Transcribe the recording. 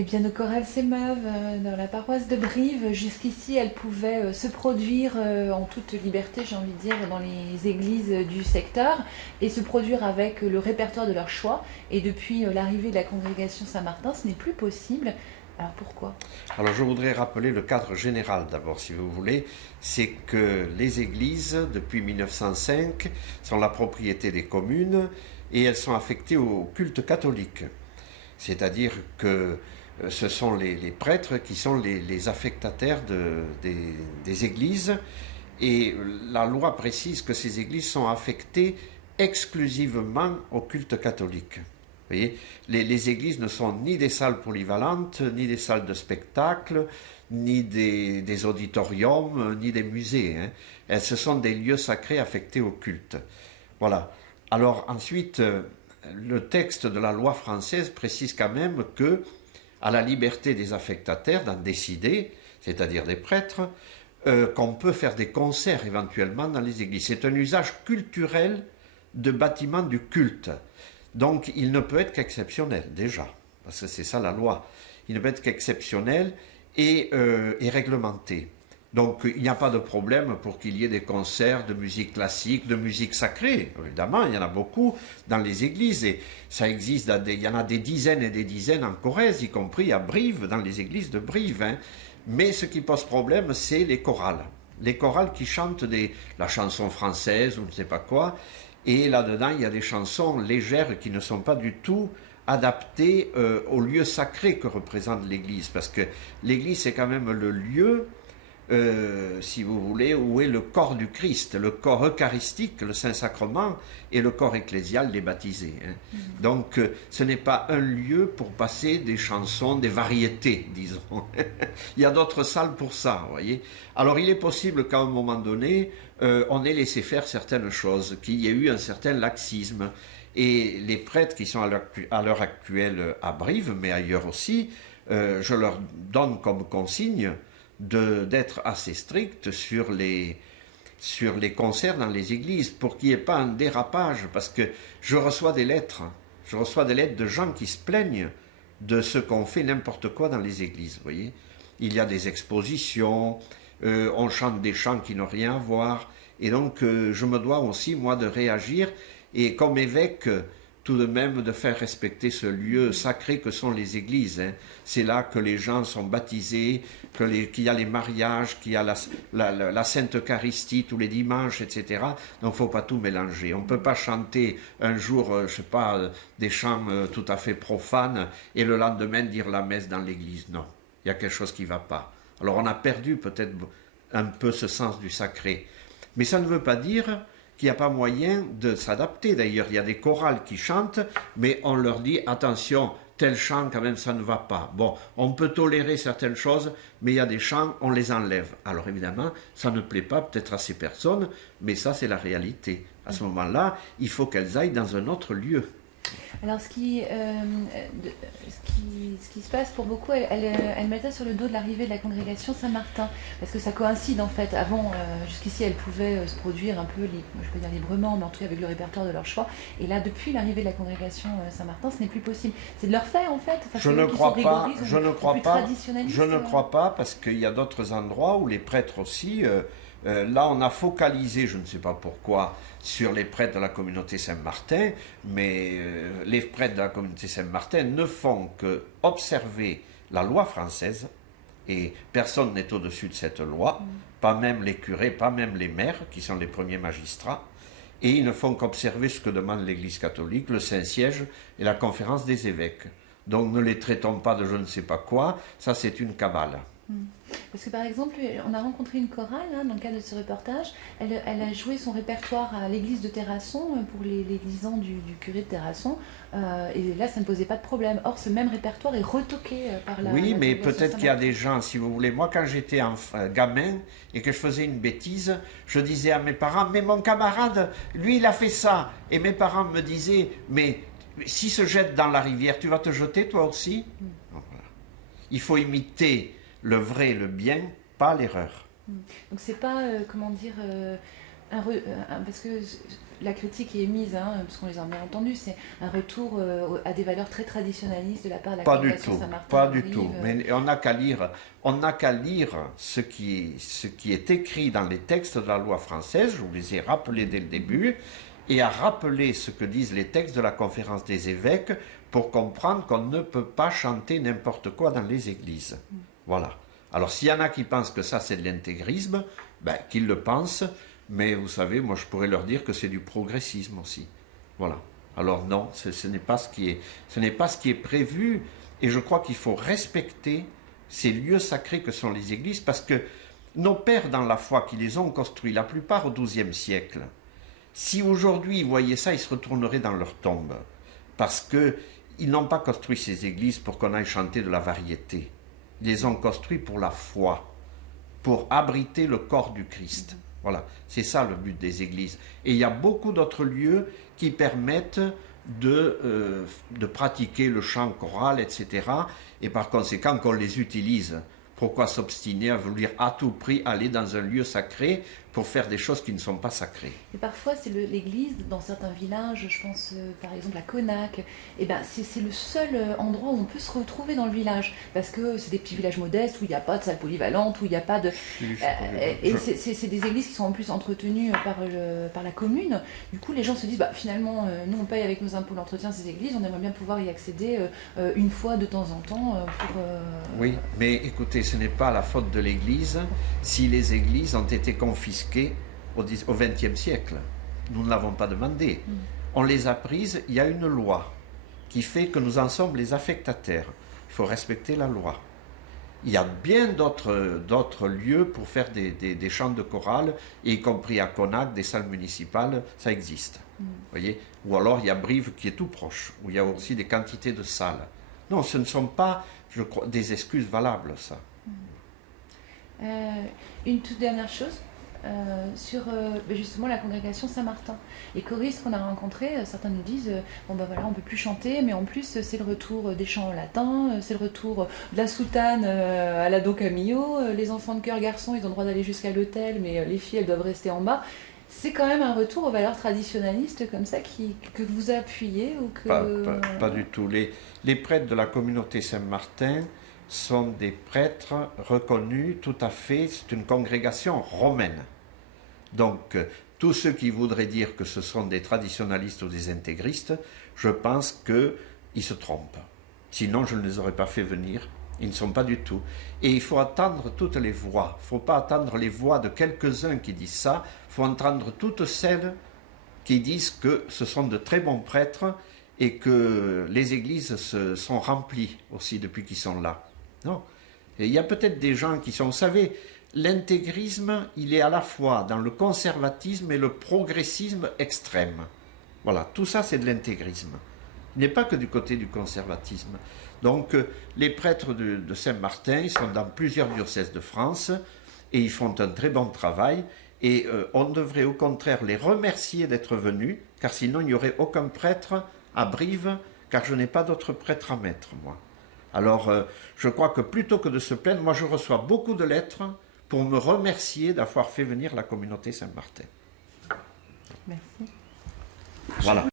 Eh bien, nos chorales s'émeuvent dans la paroisse de Brive. Jusqu'ici, elles pouvaient se produire en toute liberté, j'ai envie de dire, dans les églises du secteur et se produire avec le répertoire de leur choix. Et depuis l'arrivée de la congrégation Saint-Martin, ce n'est plus possible. Alors pourquoi? Alors je voudrais rappeler le cadre général d'abord, si vous voulez. C'est que les églises, depuis 1905, sont la propriété des communes et elles sont affectées au culte catholique. C'est-à-dire que ce sont les prêtres qui sont les affectataires des églises, et la loi précise que ces églises sont affectées exclusivement au culte catholique. Vous voyez, les églises ne sont ni des salles polyvalentes, ni des salles de spectacle, ni des auditoriums, ni des musées. Ce sont des lieux sacrés affectés au culte. Voilà. Alors ensuite, le texte de la loi française précise quand même que, à la liberté des affectataires d'en décider, c'est-à-dire des prêtres, qu'on peut faire des concerts éventuellement dans les églises. C'est un usage culturel de bâtiments du culte. Donc il ne peut être qu'exceptionnel déjà, parce que c'est ça la loi. Il ne peut être qu'exceptionnel et réglementé. Donc il n'y a pas de problème pour qu'il y ait des concerts de musique classique, de musique sacrée. Évidemment, il y en a beaucoup dans les églises et ça existe, il y en a des dizaines et des dizaines en Corrèze, y compris à Brive, dans les églises de Brive. Mais ce qui pose problème, c'est les chorales. Les chorales qui chantent la chanson française ou je ne sais pas quoi. Et là-dedans, il y a des chansons légères qui ne sont pas du tout adaptées au lieu sacré que représente l'Église. Parce que l'Église, c'est quand même le lieu, si vous voulez, où est le corps du Christ, le corps eucharistique, le Saint-Sacrement, et le corps ecclésial des baptisés. Donc, ce n'est pas un lieu pour passer des chansons, des variétés, disons. Il y a d'autres salles pour ça, vous voyez. Alors, il est possible qu'à un moment donné, on ait laissé faire certaines choses, qu'il y ait eu un certain laxisme. Et les prêtres qui sont à l'heure actuelle à Brive, mais ailleurs aussi, je leur donne comme consigne d'être assez strict sur les concerts dans les églises pour qu'il n'y ait pas un dérapage, parce que je reçois des lettres de gens qui se plaignent de ce qu'on fait n'importe quoi dans les églises, vous voyez. Il y a des expositions, on chante des chants qui n'ont rien à voir, et donc je me dois aussi, moi, de réagir, et comme évêque, tout de même de faire respecter ce lieu sacré que sont les églises. C'est là que les gens sont baptisés, qu'il y a les mariages, qu'il y a la Sainte Eucharistie tous les dimanches, etc. Donc il ne faut pas tout mélanger. On ne peut pas chanter un jour, je ne sais pas, des chants tout à fait profanes et le lendemain dire la messe dans l'église. Non, il y a quelque chose qui ne va pas. Alors on a perdu peut-être un peu ce sens du sacré. Mais ça ne veut pas dire qu'il n'y a pas moyen de s'adapter. D'ailleurs, il y a des chorales qui chantent, mais on leur dit, attention, tel chant, quand même, ça ne va pas. Bon, on peut tolérer certaines choses, mais il y a des chants, on les enlève. Alors évidemment, ça ne plaît pas peut-être à ces personnes, mais ça, c'est la réalité. À ce moment-là, il faut qu'elles aillent dans un autre lieu. Alors, ce qui se passe pour beaucoup, elle mettait sur le dos de l'arrivée de la congrégation Saint-Martin, parce que ça coïncide en fait. Avant, jusqu'ici, elles pouvaient se produire un peu, je peux dire librement, mais en tout cas avec le répertoire de leur choix. Et là, depuis l'arrivée de la congrégation Saint-Martin, ce n'est plus possible. C'est de leur fait en fait. Enfin, je ne crois pas, je ne ouais. crois pas, parce qu'il y a d'autres endroits où les prêtres aussi. Là, on a focalisé, je ne sais pas pourquoi, sur les prêtres de la communauté Saint-Martin, mais les prêtres de la communauté Saint-Martin ne font que observer la loi française, et personne n'est au-dessus de cette loi, pas même les curés, pas même les maires, qui sont les premiers magistrats, et ils ne font qu'observer ce que demande l'Église catholique, le Saint-Siège et la conférence des évêques. Donc ne les traitons pas de je ne sais pas quoi, ça c'est une cabale. Parce que par exemple, on a rencontré une chorale dans le cadre de ce reportage. Elle a joué son répertoire à l'église de Terrasson pour les 10 ans du curé de Terrasson. Et là, ça ne posait pas de problème. Or, ce même répertoire est retoqué par la. Oui, la mais congrégation peut-être qu'il y a Saint-Martin. des gens, si vous voulez. Moi, quand j'étais gamin et que je faisais une bêtise, je disais à mes parents, mais mon camarade, lui, il a fait ça. Et mes parents me disaient, mais s'il se jette dans la rivière, tu vas te jeter toi aussi. Donc, voilà. Il faut imiter le vrai, le bien, pas l'erreur. Donc c'est pas, comment dire, parce que la critique est émise, parce qu'on les a bien entendus, c'est un retour à des valeurs très traditionnalistes de la part de la congrégation Saint-Martin. Pas du tout. Mais on n'a qu'à lire ce qui est écrit dans les textes de la loi française, je vous les ai rappelés dès le début, et à rappeler ce que disent les textes de la conférence des évêques pour comprendre qu'on ne peut pas chanter n'importe quoi dans les églises. Voilà. Alors s'il y en a qui pensent que ça c'est de l'intégrisme, qu'ils le pensent, mais vous savez, moi je pourrais leur dire que c'est du progressisme aussi. Voilà. Alors non, ce n'est pas ce qui est prévu, et je crois qu'il faut respecter ces lieux sacrés que sont les églises, parce que nos pères dans la foi qui les ont construits, la plupart au XIIe siècle, si aujourd'hui ils voyaient ça, ils se retourneraient dans leur tombe, parce qu'ils n'ont pas construit ces églises pour qu'on aille chanter de la variété. Ils les ont construits pour la foi, pour abriter le corps du Christ. Voilà, c'est ça le but des églises. Et il y a beaucoup d'autres lieux qui permettent de pratiquer le chant choral, etc. Et par conséquent, qu'on les utilise. Pourquoi s'obstiner à vouloir à tout prix aller dans un lieu sacré pour faire des choses qui ne sont pas sacrées? Et parfois, c'est l'église, dans certains villages, je pense par exemple à Conac, c'est le seul endroit où on peut se retrouver dans le village. Parce que c'est des petits villages modestes où il n'y a pas de salle polyvalente, où il n'y a pas de... et c'est des églises qui sont en plus entretenues par la commune. Du coup, les gens se disent, finalement, nous on paye avec nos impôts l'entretien de ces églises, on aimerait bien pouvoir y accéder une fois de temps en temps. Oui, mais écoutez, ce n'est pas la faute de l'Église si les églises ont été confisquées au XXe siècle. Nous ne l'avons pas demandé. On les a prises, il y a une loi qui fait que nous en sommes les affectataires. Il faut respecter la loi. Il y a bien d'autres lieux pour faire des chants de chorale, y compris à Conac, des salles municipales, ça existe. Voyez. Ou alors il y a Brive qui est tout proche, où il y a aussi des quantités de salles. Non, ce ne sont pas, je crois, des excuses valables, ça. Une toute dernière chose sur justement la congrégation Saint-Martin. Les choristes qu'on a rencontrés, certains nous disent on ne peut plus chanter, mais en plus c'est le retour des chants en latin, c'est le retour de la soutane à la Do Camillo, les enfants de chœur garçons ils ont le droit d'aller jusqu'à l'autel, mais les filles elles doivent rester en bas. C'est quand même un retour aux valeurs traditionnalistes comme ça que vous appuyez ou que... Pas du tout. Les prêtres de la communauté Saint-Martin sont des prêtres reconnus tout à fait, c'est une congrégation romaine. Donc, tous ceux qui voudraient dire que ce sont des traditionalistes ou des intégristes, je pense qu'ils se trompent. Sinon, je ne les aurais pas fait venir. Ils ne sont pas du tout. Et il faut attendre toutes les voix. Il ne faut pas attendre les voix de quelques-uns qui disent ça. Il faut entendre toutes celles qui disent que ce sont de très bons prêtres et que les églises se sont remplies aussi depuis qu'ils sont là. Non. Et il y a peut-être des gens qui sont... Vous savez, l'intégrisme, il est à la fois dans le conservatisme et le progressisme extrême. Voilà, tout ça c'est de l'intégrisme. Il n'est pas que du côté du conservatisme. Donc, les prêtres de Saint-Martin, ils sont dans plusieurs diocèses de France et ils font un très bon travail. Et on devrait au contraire les remercier d'être venus, car sinon il n'y aurait aucun prêtre à Brive, car je n'ai pas d'autres prêtres à mettre, moi. Alors, je crois que plutôt que de se plaindre, moi je reçois beaucoup de lettres pour me remercier d'avoir fait venir la communauté Saint-Martin. Merci. Voilà.